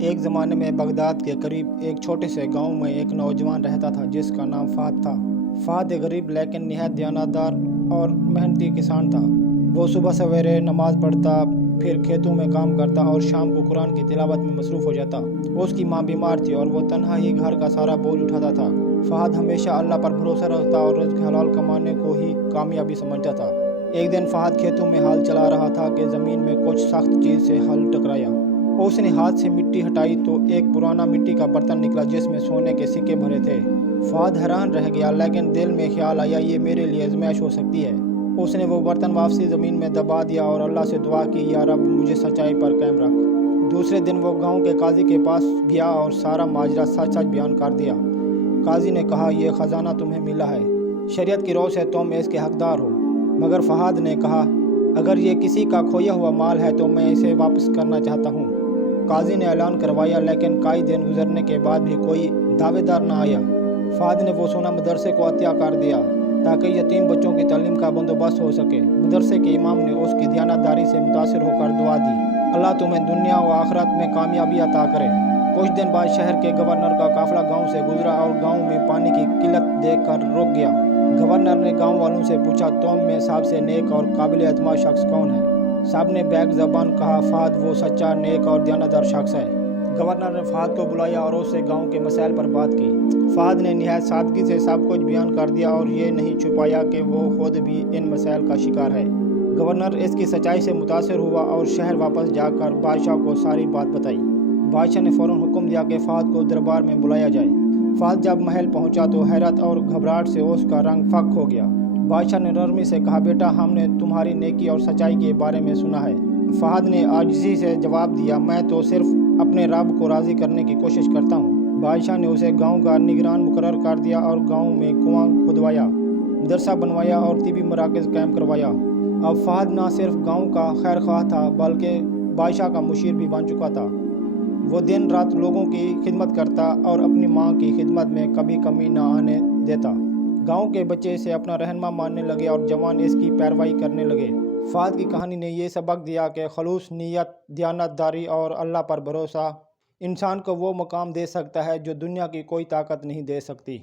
ایک زمانے میں بغداد کے قریب ایک چھوٹے سے گاؤں میں ایک نوجوان رہتا تھا جس کا نام فہد تھا۔ فہد ایک غریب لیکن نہایت دیانتدار اور محنتی کسان تھا۔ وہ صبح سویرے نماز پڑھتا، پھر کھیتوں میں کام کرتا اور شام کو قرآن کی تلاوت میں مصروف ہو جاتا۔ اس کی ماں بیمار تھی اور وہ تنہا ہی گھر کا سارا بوجھ اٹھاتا تھا۔ فہد ہمیشہ اللہ پر بھروسہ رکھتا اور رزق حلال کمانے کو ہی کامیابی سمجھتا تھا۔ ایک دن فہد کھیتوں میں ہل چلا رہا تھا کہ زمین میں کچھ سخت چیز سے ہل ٹکرایا۔ اس نے ہاتھ سے مٹی ہٹائی تو ایک پرانا مٹی کا برتن نکلا جس میں سونے کے سکے بھرے تھے۔ فہد حیران رہ گیا لیکن دل میں خیال آیا یہ میرے لیے آزمائش ہو سکتی ہے۔ اس نے وہ برتن واپسی زمین میں دبا دیا اور اللہ سے دعا کی، یا رب مجھے سچائی پر قائم رکھ۔ دوسرے دن وہ گاؤں کے قاضی کے پاس گیا اور سارا ماجرا سچ سچ بیان کر دیا۔ قاضی نے کہا، یہ خزانہ تمہیں ملا ہے، شریعت کی رو سے تم اس کے حقدار ہو۔ مگر فہد نے کہا، اگر یہ کسی کا کھویا ہوا مال ہے تو میں اسے واپس کرنا چاہتا ہوں۔ قاضی نے اعلان کروایا لیکن کئی دن گزرنے کے بعد بھی کوئی دعوے دار نہ آیا۔ فہد نے وہ سونا مدرسے کو عطیہ کر دیا تاکہ یتیم بچوں کی تعلیم کا بندوبست ہو سکے۔ مدرسے کے امام نے اس کی دیانتداری سے متاثر ہو کر دعا دی، اللہ تمہیں دنیا و آخرت میں کامیابی عطا کرے۔ کچھ دن بعد شہر کے گورنر کا قافلہ گاؤں سے گزرا اور گاؤں میں پانی کی قلت دیکھ کر رک گیا۔ گورنر نے گاؤں والوں سے پوچھا، تم میں سب سے نیک اور قابل اعتماد شخص کون ہے؟ سب نے بیک زبان کہا، فہد وہ سچا، نیک اور دیانتدار شخص ہے۔ گورنر نے فہد کو بلایا اور اس سے گاؤں کے مسائل پر بات کی۔ فہد نے نہایت سادگی سے سب کچھ بیان کر دیا اور یہ نہیں چھپایا کہ وہ خود بھی ان مسائل کا شکار ہے۔ گورنر اس کی سچائی سے متاثر ہوا اور شہر واپس جا کر بادشاہ کو ساری بات بتائی۔ بادشاہ نے فوراً حکم دیا کہ فہد کو دربار میں بلایا جائے۔ فہد جب محل پہنچا تو حیرت اور گھبراہٹ سے اس کا رنگ فک ہو گیا۔ بادشاہ نے نرمی سے کہا، بیٹا ہم نے تمہاری نیکی اور سچائی کے بارے میں سنا ہے۔ فہد نے عاجزی سے جواب دیا، میں تو صرف اپنے رب کو راضی کرنے کی کوشش کرتا ہوں۔ بادشاہ نے اسے گاؤں کا نگران مقرر کر دیا اور گاؤں میں کنواں کھدوایا، مدرسہ بنوایا اور طبی مراکز قائم کروایا۔ اب فہد نہ صرف گاؤں کا خیر خواہ تھا بلکہ بادشاہ کا مشیر بھی بن چکا تھا۔ وہ دن رات لوگوں کی خدمت کرتا اور اپنی ماں کی خدمت میں کبھی کمی نہ آنے دیتا۔ گاؤں کے بچے اسے اپنا رہنما ماننے لگے اور جوان اس کی پیروی کرنے لگے۔ فہد کی کہانی نے یہ سبق دیا کہ خلوص نیت، دیانتداری اور اللہ پر بھروسہ انسان کو وہ مقام دے سکتا ہے جو دنیا کی کوئی طاقت نہیں دے سکتی۔